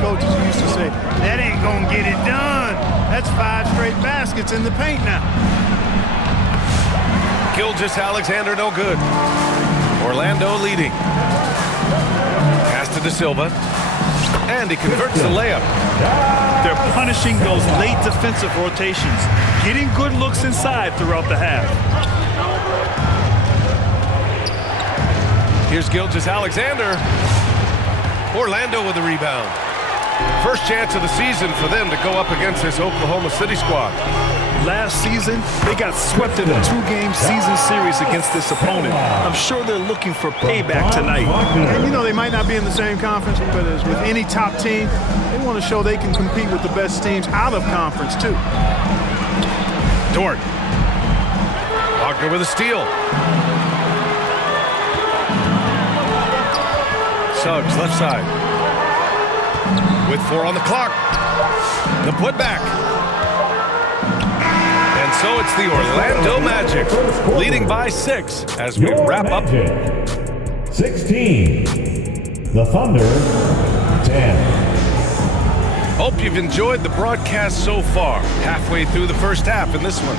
coaches who used to say, that ain't going to get it done. That's 5 straight baskets in the paint now. Gilgeous-Alexander no good. Orlando leading. Pass to De Silva. And he converts the layup. They're punishing those late defensive rotations, getting good looks inside throughout the half. Here's Gilgeous-Alexander. Orlando with the rebound. First chance of the season for them to go up against this Oklahoma City squad. Last season, they got swept in a 2-game season series against this opponent. I'm sure they're looking for payback tonight. And you know, they might not be in the same conference, but as with any top team, they want to show they can compete with the best teams out of conference, too. Dort. Wagner with a steal. Suggs, left side. With 4 on the clock. The putback. And so it's the Orlando Magic, leading by 6 as we wrap up. 16. The Thunder, 10. Hope you've enjoyed the broadcast so far. Halfway through the first half in this one.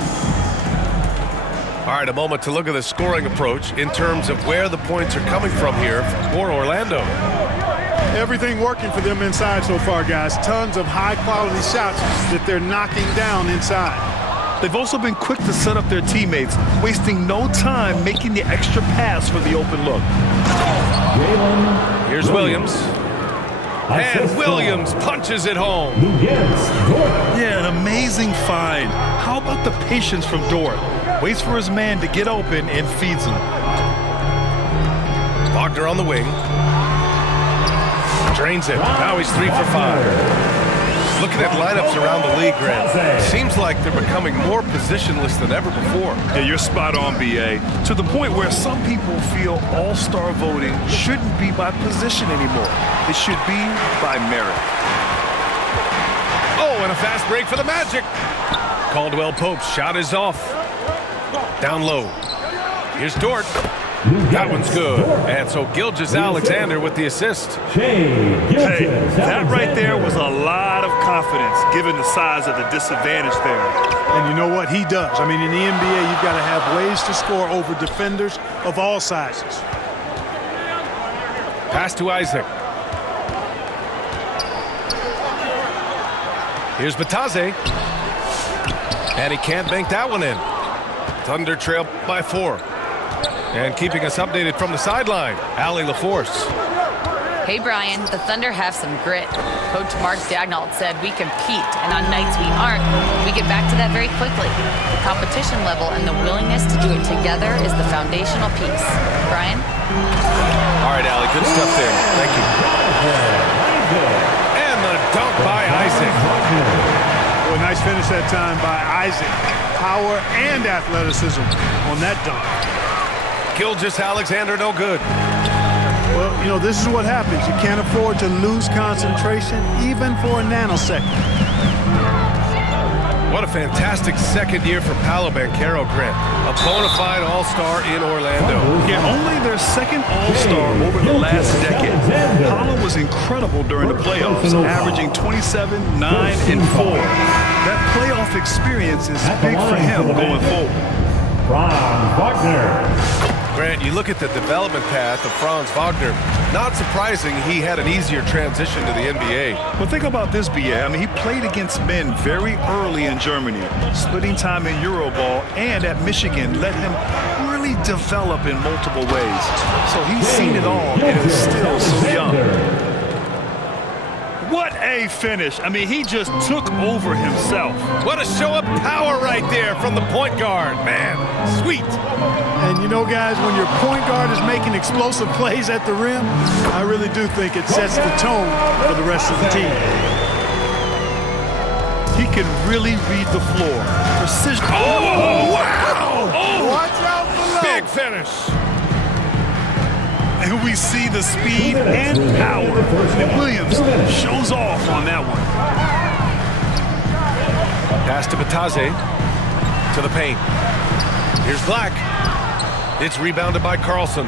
All right, a moment to look at the scoring approach in terms of where the points are coming from here for Orlando. Everything working for them inside so far, guys. Tons of high-quality shots that they're knocking down inside. They've also been quick to set up their teammates, wasting no time making the extra pass for the open look. Here's Williams. And Williams punches it home. Yeah, an amazing find. How about the patience from Dort? Waits for his man to get open and feeds him. Wagner on the wing. Drains it. Now he's 3 for 5. Looking at lineups around the league, Grant, seems like they're becoming more positionless than ever before. Yeah, you're spot on, B.A. To the point where some people feel all-star voting shouldn't be by position anymore. It should be by merit. Oh, and a fast break for the Magic. Caldwell Pope's shot is off. Down low. Here's Dort. That one's good. And so Gilgeous-Alexander with the assist. Hey, that right there was a lot of confidence given the size of the disadvantage there. And you know what? He does. I mean, in the NBA, you've got to have ways to score over defenders of all sizes. Pass to Isaac. Here's Batase. And he can't bank that one in. Thunder trail by 4. And keeping us updated from the sideline, Allie LaForce. Hey, Brian, the Thunder have some grit. Coach Mark Daigneault said we compete, and on nights we aren't, we get back to that very quickly. The competition level and the willingness to do it together is the foundational piece. Brian? All right, Allie, good stuff there. Thank you. And the dunk by Isaac. Boy, nice finish that time by Isaac. Power and athleticism on that dunk. Gilgeous-Alexander no good. Well, you know, this is what happens. You can't afford to lose concentration even for a nanosecond. What a fantastic second year for Paolo Banchero, Grant. A bona fide all-star in Orlando. Yeah, only their second all-star over the last decade. Paolo was incredible during the playoffs, averaging 27, 9, and 4. That playoff experience is big for him going forward. Franz Wagner. Grant, you look at the development path of Franz Wagner. Not surprising he had an easier transition to the NBA. Well, think about this, B.A. I mean, he played against men very early in Germany. Splitting time in Euroball and at Michigan let him really develop in multiple ways. So he's seen it all and is still so young. What a finish. I mean, he just took over himself. What a show of power right there from the point guard, man. Sweet. And you know, guys, when your point guard is making explosive plays at the rim, I really do think it sets the tone for the rest of the team. He can really read the floor. Precision. Oh, wow! Oh, watch out below. Big finish. And we see the speed and power. And Williams shows off on that one. Pass to Batase. To the paint. Here's Black. It's rebounded by Carlson.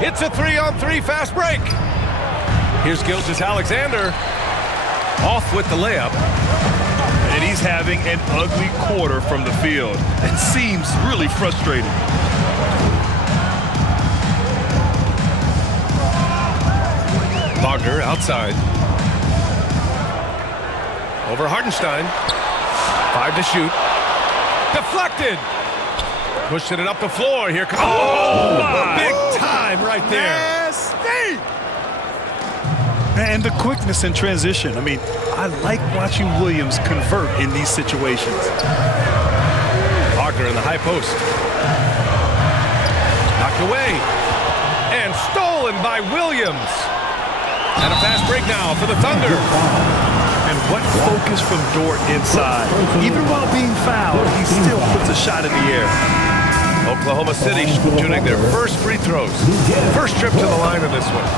It's a 3-on-3 fast break. Here's Gilgeous-Alexander. Off with the layup. And he's having an ugly quarter from the field. It seems really frustrating. Wagner outside. Over Hartenstein. 5 to shoot. Deflected. Pushing it up the floor. Here comes. Oh, big time right there. And the quickness in transition. I mean, I like watching Williams convert in these situations. Wagner in the high post. Knocked away. And stolen by Williams. And a fast break now for the Thunder. And what focus from Dort inside. Even while being fouled, he still puts a shot in the air. Oklahoma City shooting their first free throws. First trip to the line in this one.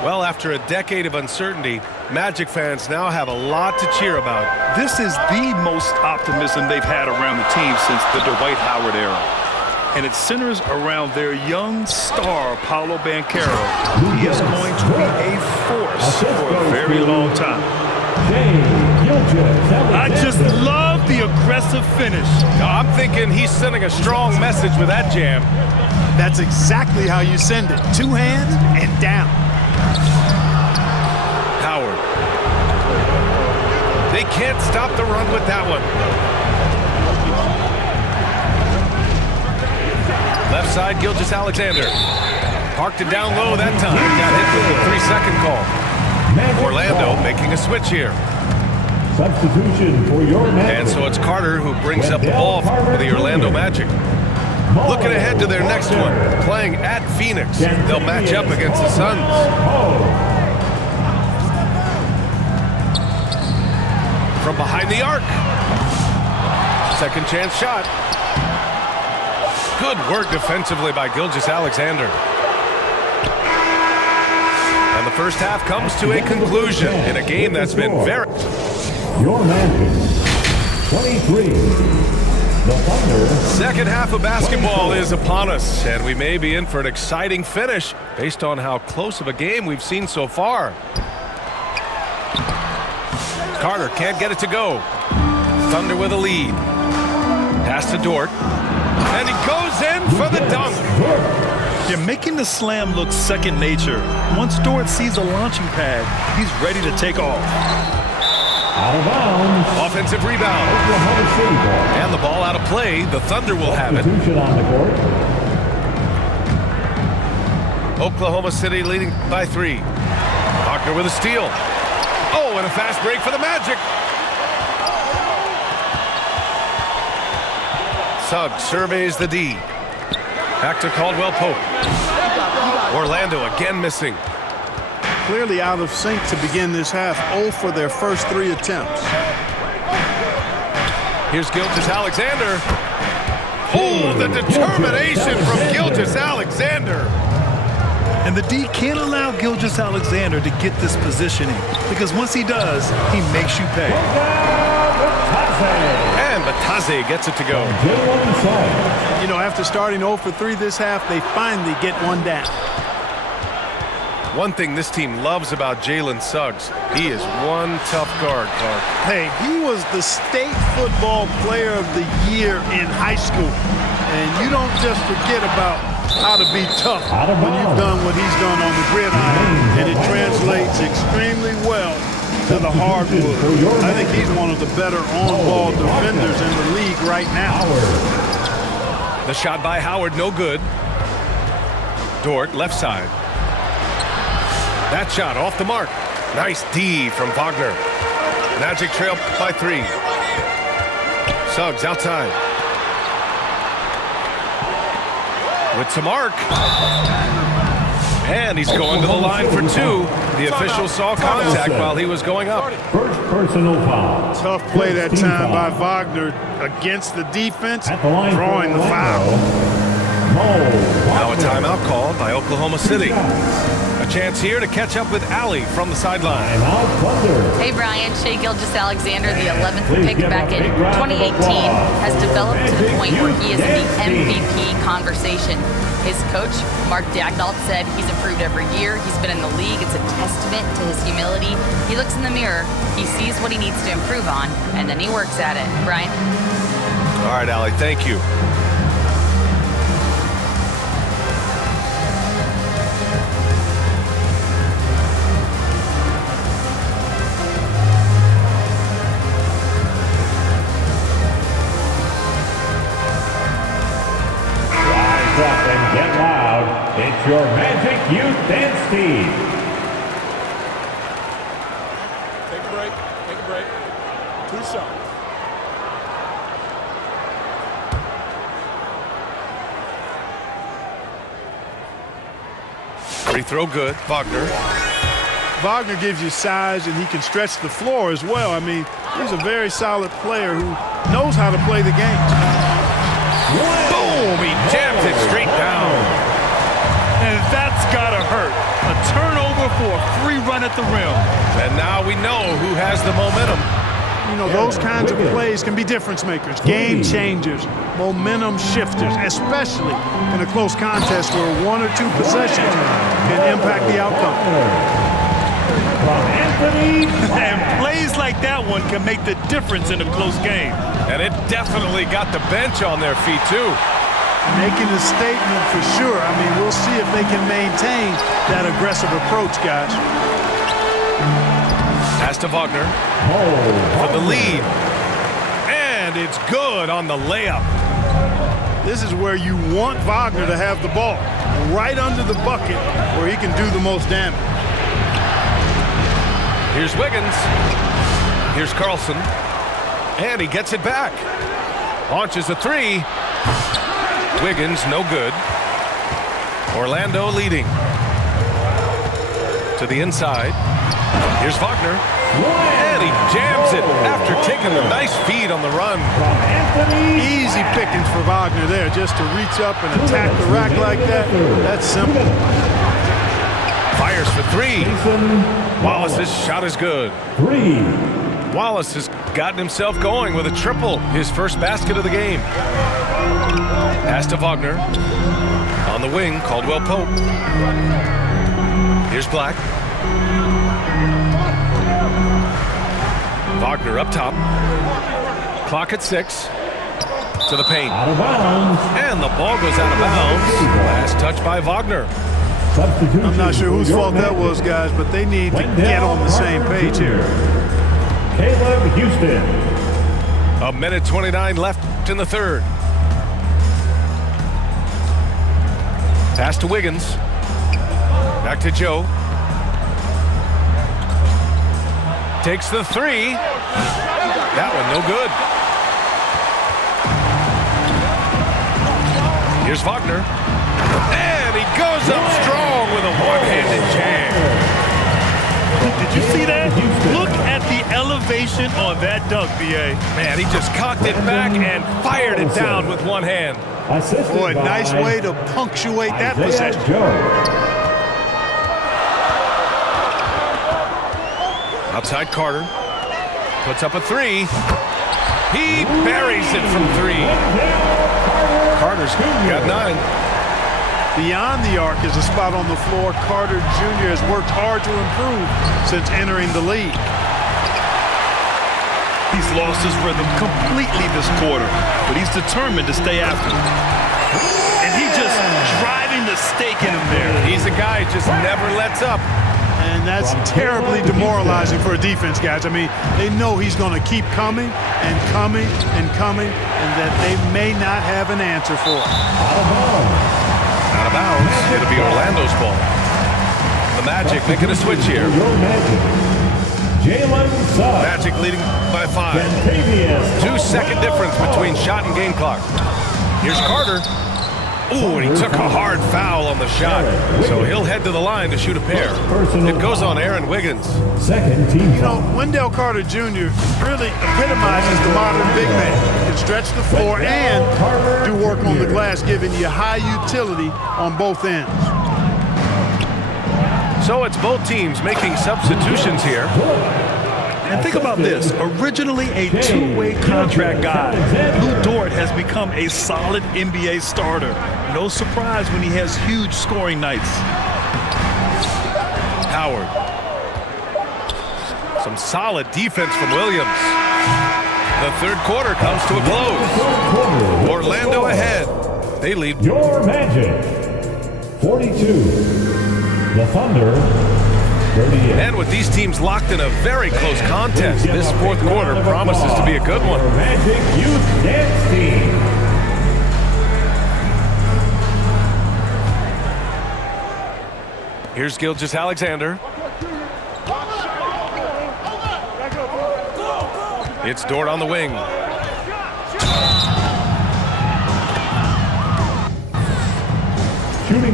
Well, after a decade of uncertainty, Magic fans now have a lot to cheer about. This is the most optimism they've had around the team since the Dwight Howard era. And it centers around their young star, Paolo Banchero. He is going to be a force for a very long time. I just love the aggressive finish. I'm thinking he's sending a strong message with that jam. That's exactly how you send it. 2 hands and down. Howard. They can't stop the run with that one. Left side, Gilgeous-Alexander. Parked it down low that time. Got hit with the 3-second call. Orlando making a switch here. Substitution for your Magic. And so it's Carter who brings up the ball for the Orlando Magic. Looking ahead to their next one, playing at Phoenix. They'll match up against the Suns. From behind the arc. Second chance shot. Good work defensively by Gilgeous-Alexander. And the first half comes to a conclusion in a game that's been very... Your Magic. 23. The Thunder. Second half of basketball is upon us, and we may be in for an exciting finish based on how close of a game we've seen so far. Carter can't get it to go. Thunder with a lead. Pass to Dort. And he goes in for the dunk. You're making the slam look second nature. Once Dort sees a launching pad, he's ready to take off. Out of bounds. Offensive rebound. Oklahoma City ball. And the ball out of play. The Thunder will have it. Substitution on the court. Oklahoma City leading by 3. Wagner with a steal. Oh, and a fast break for the Magic. Suggs surveys the D. Back to Caldwell Pope. Orlando again missing. Clearly out of sync to begin this half. 0 for their first 3 attempts. Here's Gilgeous-Alexander. Oh, the determination from Gilgeous-Alexander. And the D can't allow Gilgeous-Alexander to get this positioning, because once he does, he makes you pay. And Bataze gets it to go. You know, after starting 0 for 3 this half, they finally get one down. One thing this team loves about Jalen Suggs, he is one tough guard, Clark. Hey, he was the state football player of the year in high school. And you don't just forget about how to be tough when you've done what he's done on the gridiron. And it translates extremely well to the hardwood. I think he's one of the better on-ball defenders in the league right now. The shot by Howard, no good. Dort, left side. That shot off the mark. Nice D from Wagner. Magic trail by 3. Suggs outside. With some arc. And he's going to the line for 2. The official saw contact while he was going up. First personal foul. Tough play that time by Wagner against the defense, drawing the foul. Now a timeout called by Oklahoma City. A chance here to catch up with Allie from the sideline. Hey, Brian. Shai Gilgeous-Alexander, the 11th pick back in 2018, has developed to the point where he is in the MVP conversation. His coach, Mark Daignault, said he's improved every year. He's been in the league. It's a testament to his humility. He looks in the mirror, he sees what he needs to improve on, and then he works at it. Brian? All right, Allie, thank you. Up and get loud. It's your Magic Youth Dance Team. Take a break. Take a break. 2 shots. Free throw good. Wagner. Wagner gives you size, and he can stretch the floor as well. I mean, he's a very solid player who knows how to play the game. Boom! He jams it straight down. And that's got to hurt. A turnover for a free run at the rim. And now we know who has the momentum. You know, those kinds of plays can be difference makers, game changers, momentum shifters, especially in a close contest where 1 or 2 possessions can impact the outcome. From Anthony. And plays like that one can make the difference in a close game. And it definitely got the bench on their feet, too. Making a statement for sure. I mean, we'll see if they can maintain that aggressive approach, guys. Pass to Wagner for the lead. And it's good on the layup. This is where you want Wagner to have the ball, right under the bucket where he can do the most damage. Here's Wiggins. Here's Carlson. And he gets it back. Launches a 3. Wiggins, no good. Orlando leading. To the inside. Here's Wagner. And he jams it after taking a nice feed on the run. Easy pickings for Wagner there, just to reach up and attack the rack like that. That's simple. Fires for 3. Wallace's shot is good. 3. Wallace has gotten himself going with a triple, his first basket of the game. Pass to Wagner. On the wing, Caldwell Pope. Here's Black. Wagner up top. Clock at 6. To the paint. Out of bounds. And the ball goes out of bounds. Last touch by Wagner. I'm not sure whose fault that was, guys, but they need to get on the same page here. Caleb Houston. 1:29 left in the third. Pass to Wiggins. Back to Joe. Takes the 3. That one no good. Here's Wagner. And he goes up strong with a one-handed jam. Did you see that? Look at the elevation on that dunk, B.A. Man, he just cocked it back and fired it down with one hand. Boy, nice way to punctuate that possession. Outside Carter. Puts up a 3. He buries it from 3. Carter's got 9. Beyond the arc is a spot on the floor. Carter Jr. has worked hard to improve since entering the league. He's lost his rhythm completely this quarter, but he's determined to stay after it. And he just driving the stake in him there. He's a guy who just never lets up. And that's terribly demoralizing for a defense, guys. I mean, they know he's going to keep coming and coming and coming, and that they may not have an answer for it. Out of bounds. It'll be Orlando's ball. The Magic making a switch here. Jalen Suggs. Magic leading by 5. 2-second difference between shot and game clock. Here's Carter. Ooh, and he took a hard foul on the shot. So he'll head to the line to shoot a pair. It goes on Aaron Wiggins. Second team. You know, Wendell Carter Jr. really epitomizes the modern big man. He can stretch the floor and do work on the glass, giving you high utility on both ends. So it's both teams making substitutions here. And think about this. Originally a two-way contract guy, Lou Dort has become a solid NBA starter. No surprise when he has huge scoring nights. Howard. Some solid defense from Williams. The third quarter comes to a close. Orlando ahead. They lead. Your Magic, 42. The Thunder, 38. And with these teams locked in a very close contest, this fourth quarter promises to be a good one. Magic Youth Dance Team. Here's Gilgeous-Alexander. It's Dort on the wing.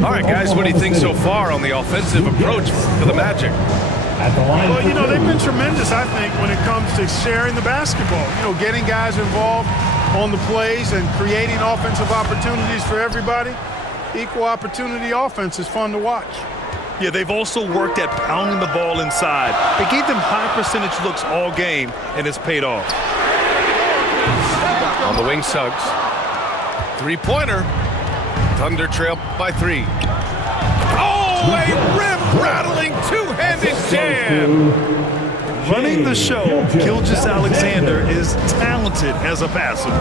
All right, guys, what do you think so far on the offensive approach for the Magic? At the line Well, you know, they've been tremendous, I think, when it comes to sharing the basketball. You know, getting guys involved on the plays and creating offensive opportunities for everybody. Equal opportunity offense is fun to watch. Yeah, they've also worked at pounding the ball inside. They gave them high percentage looks all game, and it's paid off. On the wing, Suggs. Three-pointer. Thunder trail by 3. Oh, a rim-rattling two-handed jam. Running the show, Gilgeous-Alexander is talented as a passer.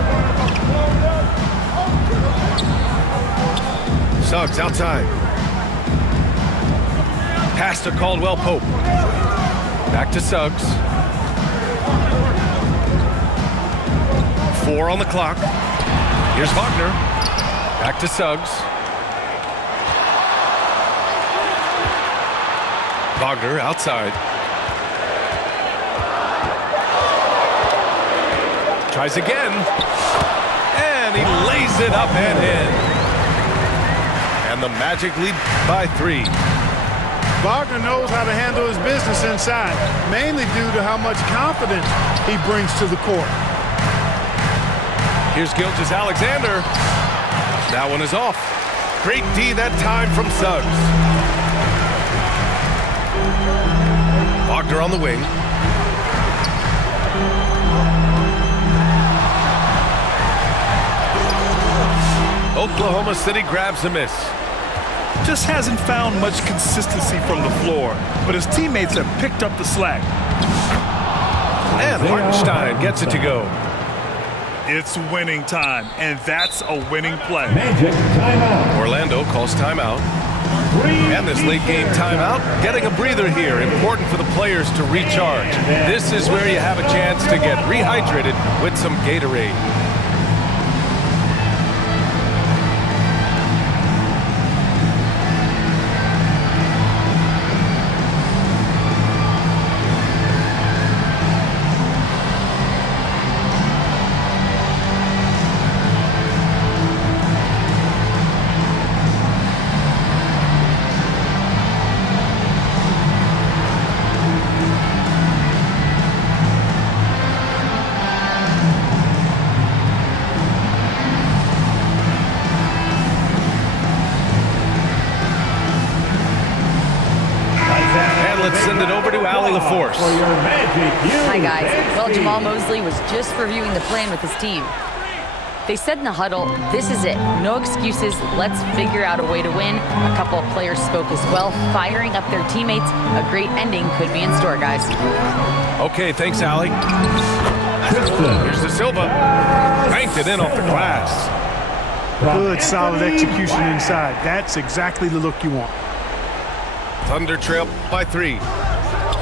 Suggs outside. Pass to Caldwell Pope. Back to Suggs. 4 on the clock. Here's Wagner. Back to Suggs. Wagner outside. Tries again. And he lays it up and in. And the Magic lead by 3. Wagner knows how to handle his business inside, mainly due to how much confidence he brings to the court. Here's Gilgeous-Alexander. That one is off. Great D that time from Suggs. Wagner on the wing. Oklahoma City grabs a miss. Just hasn't found much consistency from the floor, but his teammates have picked up the slack. And Hartenstein gets it to go. It's winning time, and that's a winning play. Magic timeout. Orlando calls timeout. And this late game timeout, getting a breather here, important for the players to recharge. This is where you have a chance to get rehydrated with some Gatorade. Let's send it over to Allie LaForce. Hi, guys. Well, Jamal Mosley was just reviewing the plan with his team. They said in the huddle, this is it. No excuses. Let's figure out a way to win. A couple of players spoke as well, firing up their teammates. A great ending could be in store, guys. Okay, thanks, Allie. Here's De Silva. Banked it in off the glass. Good, solid execution inside. That's exactly the look you want. Thunder trail by 3.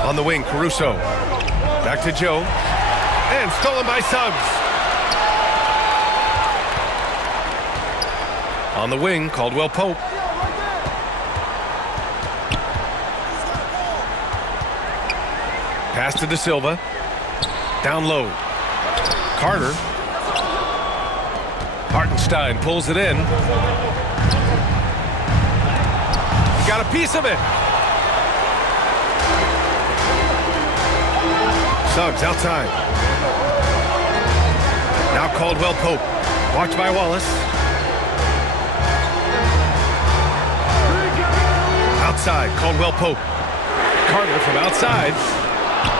On the wing, Caruso. Back to Joe. And stolen by Suggs. On the wing, Caldwell Pope. Pass to De Silva. Down low. Carter. Hartenstein pulls it in. He got a piece of it. Suggs outside. Now Caldwell Pope. Watched by Wallace. Outside, Caldwell Pope. Carter from outside.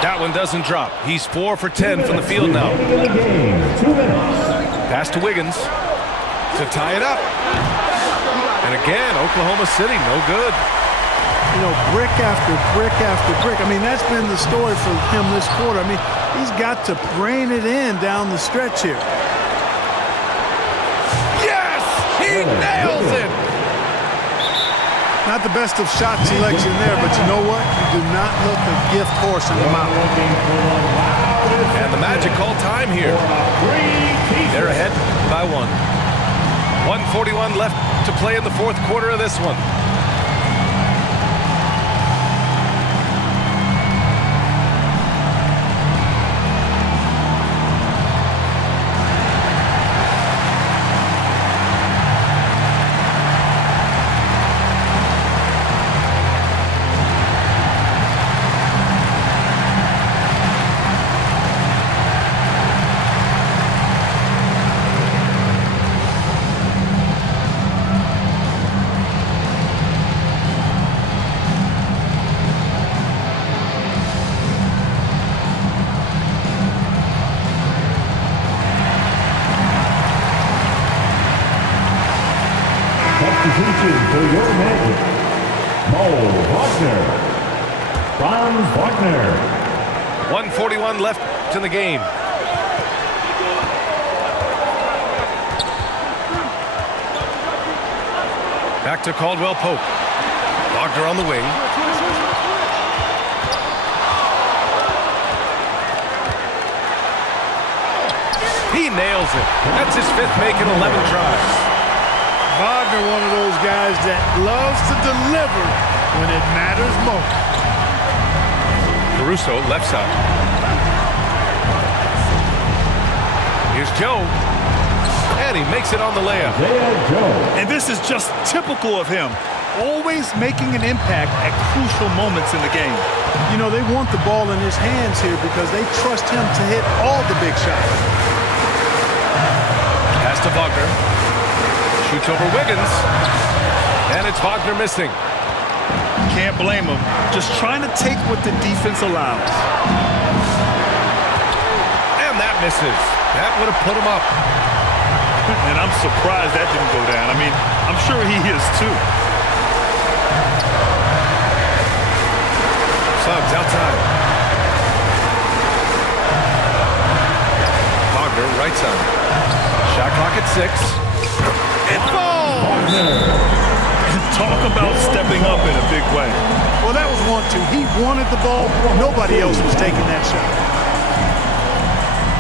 That one doesn't drop. He's 4 for 10 from the field now. In the game, 2 minutes. Pass to Wiggins to tie it up. And again, Oklahoma City, no good. You know, brick after brick after brick. I mean, that's been the story for him this quarter. I mean, he's got to brain it in down the stretch here. Yes! He nails it! Not the best of shot selection there, but you know what? You do not look a gift horse in the mouth. And the Magic call time here. They're ahead by 1. 1:41 left to play in the fourth quarter of this one. Substitution for your Magic. Mo Wagner. Franz Wagner. 1:41 left in the game. Back to Caldwell Pope. Wagner on the wing. He nails it. That's his 5th make in 11 tries. Wagner, one of those guys that loves to deliver when it matters most. Caruso, left side. Here's Joe. And he makes it on the layup. And this is just typical of him. Always making an impact at crucial moments in the game. You know, they want the ball in his hands here because they trust him to hit all the big shots. Pass to Wagner. Shoots over Wiggins. And it's Wagner missing. Can't blame him. Just trying to take what the defense allows. And that misses. That would have put him up. And I'm surprised that didn't go down. I mean, I'm sure he is too. Suggs outside. Wagner, right side. Shot clock at 6. It falls! Talk about stepping up in a big way. Well, that was 1-2. He wanted the ball. Nobody else was taking that shot.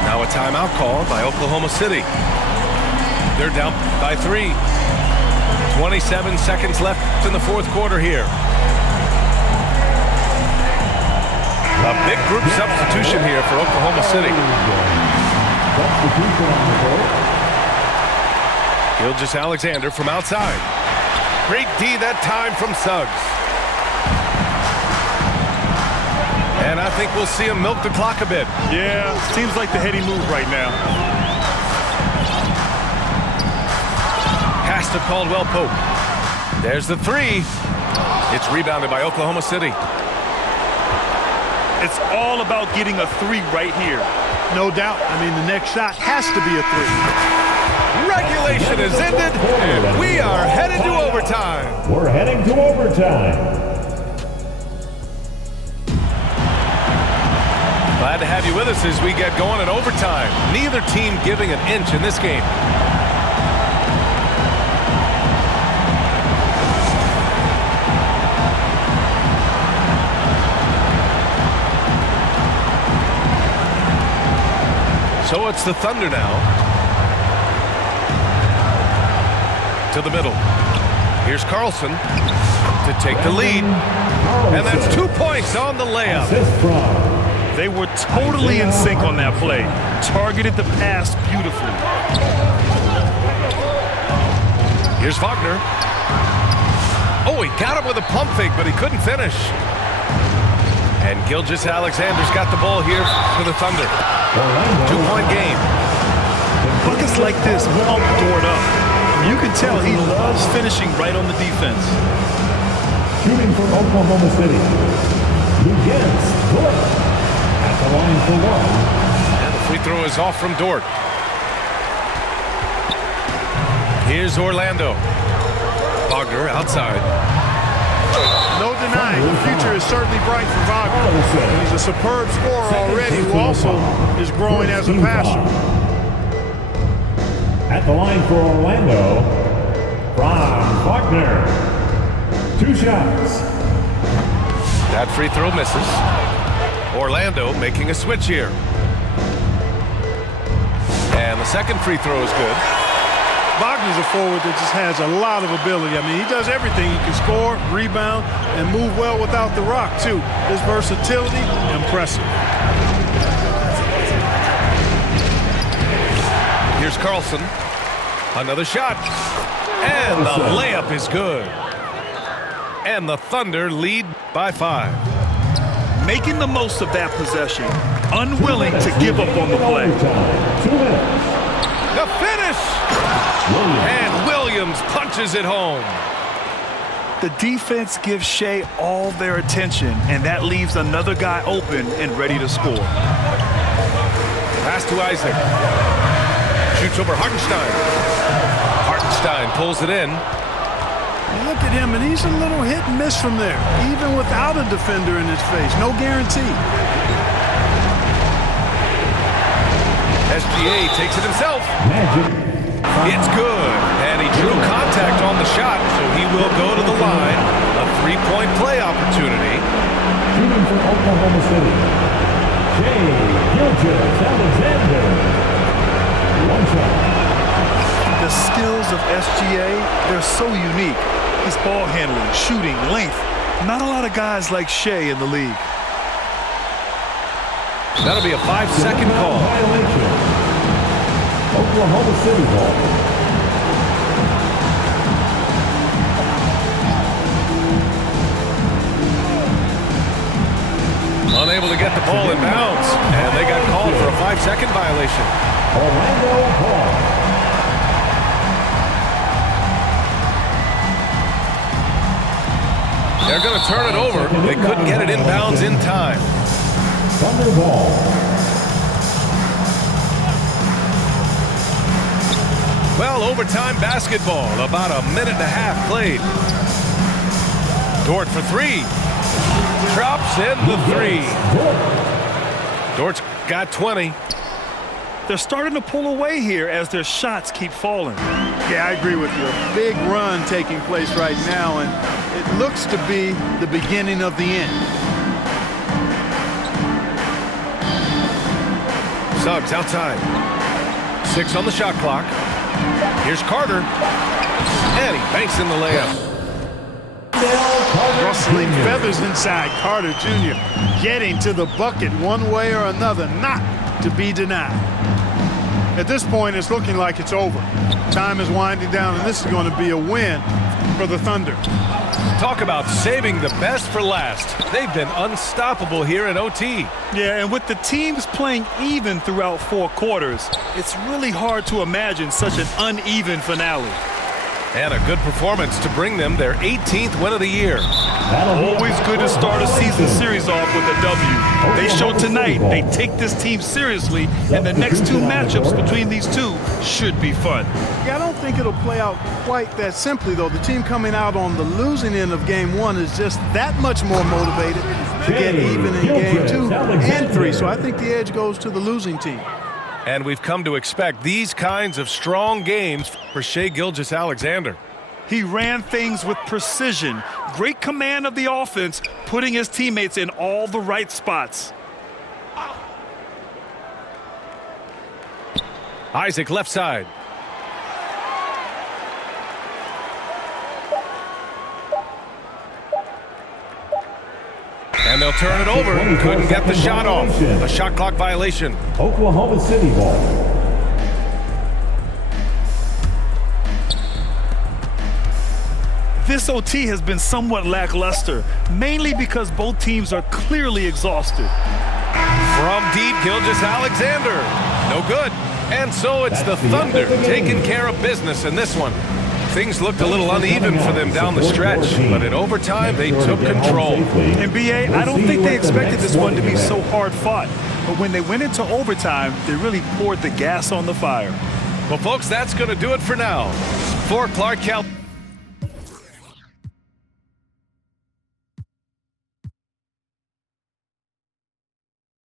Now a timeout called by Oklahoma City. They're down by 3. 27 seconds left in the fourth quarter here. A big group substitution here for Oklahoma City. Substitution on the court. Gilgeous-Alexander from outside. Great D that time from Suggs. And I think we'll see him milk the clock a bit. Yeah, seems like the heady move right now. Pass to Caldwell Pope. There's the 3. It's rebounded by Oklahoma City. It's all about getting a 3 right here. No doubt. I mean, the next shot has to be a 3. Regulation is ended, and we are headed to overtime. We're heading to overtime. Glad to have you with us as we get going in overtime. Neither team giving an inch in this game. So it's the Thunder now. To the middle. Here's Carlson to take the lead. And that's 2 points on the layup. They were totally in sync on that play. Targeted the pass beautifully. Here's Wagner. Oh, he got him with a pump fake, but he couldn't finish. And Gilgeous-Alexander's got the ball here for the Thunder. 2-point game. Buckets like this pump Dort up. You can tell he loves finishing right on the defense. Shooting for Oklahoma City. Begins Dort. for one. And the free throw is off from Dort. Here's Orlando. Wagner outside. No denying, the future is certainly bright for Wagner. He's a superb scorer already who also is growing as a passer. At the line for Orlando, Franz Wagner. 2 shots. That free throw misses. Orlando making a switch here. And the second free throw is good. Wagner's a forward that just has a lot of ability. I mean, he does everything. He can score, rebound, and move well without the rock, too. His versatility, impressive. Here's Carlson. Another shot. And the layup is good. And the Thunder lead by 5. Making the most of that possession. Unwilling to give up on the play. 2 minutes. The finish! And Williams punches it home. The defense gives Shea all their attention, and that leaves another guy open and ready to score. Pass to Isaac. Shoots over Hartenstein. Hartenstein pulls it in. You look at him, and he's a little hit and miss from there, even without a defender in his face. No guarantee. SGA takes it himself. Magic. It's good. And he drew contact on the shot, so he will go to the line. A 3-point play opportunity. Shooting for Oklahoma City, Shea Gilgeous-Alexander. 1 shot. The skills of SGA, they're so unique. His ball handling, shooting, length. Not a lot of guys like Shea in the league. That'll be a 5-second call. Violation. Oklahoma City ball. Unable to get the ball in bounds. And they got called for a 5-second violation. Orlando Hall. They're going to turn it over. They couldn't get it in bounds in time. Thunder ball. Well, overtime basketball. About a minute and a half played. Dort for 3. Drops in the 3. Dort's got 20. They're starting to pull away here as their shots keep falling. Yeah, I agree with you. A big run taking place right now, and it looks to be the beginning of the end. Suggs outside. 6 on the shot clock. Here's Carter. And he banks in the layup. Rustling feathers inside. Carter Jr. getting to the bucket one way or another, not to be denied. At this point, it's looking like it's over. Time is winding down, and this is going to be a win for the Thunder. Talk about saving the best for last. They've been unstoppable here in OT. Yeah, and with the teams playing even throughout 4 quarters, it's really hard to imagine such an uneven finale. And a good performance to bring them their 18th win of the year. Always good to start a season series off with a W. They showed tonight they take this team seriously, and the next 2 matchups between these two should be fun. Yeah, I don't think it'll play out quite that simply, though. The team coming out on the losing end of Game 1 is just that much more motivated to get even in Game 2 and 3. So I think the edge goes to the losing team. And we've come to expect these kinds of strong games for Shai Gilgeous-Alexander. He ran things with precision, great command of the offense, putting his teammates in all the right spots. Isaac left side. And they'll turn it over. Couldn't get the shot off. A shot clock violation. Oklahoma City ball. This OT has been somewhat lackluster, mainly because both teams are clearly exhausted. From deep, Gilgeous-Alexander. No good. And so it's the Thunder taking care of business in this one. Things looked a little uneven for them down the stretch, but in overtime, they took control. And, B.A., I don't think they expected this one to be so hard-fought. but when they went into overtime, they really poured the gas on the fire. Well, folks, that's going to do it for now. For Clark Cal.